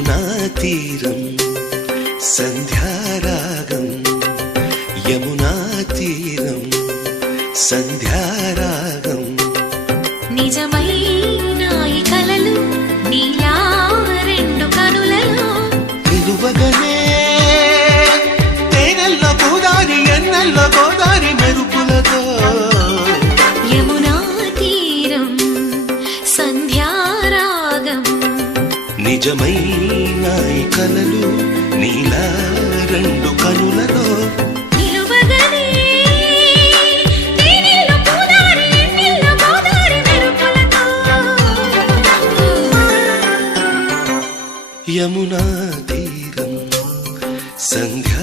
యమునా తీరం సంధ్యారాగం యమునా తీరం సంధ్యారాగం నిజమైన ఈ కలలు నీలా రెండు కనులలో నిలువగనే తేనెల్లో గోదారి ఎన్నెల్లో గోదారి మెరుపులతో యమునా తీరం సంధ్యారాగం నిజమైన ఈ కలలు నీలా రెండు కనులలో యమునా తీరం సంధ్యా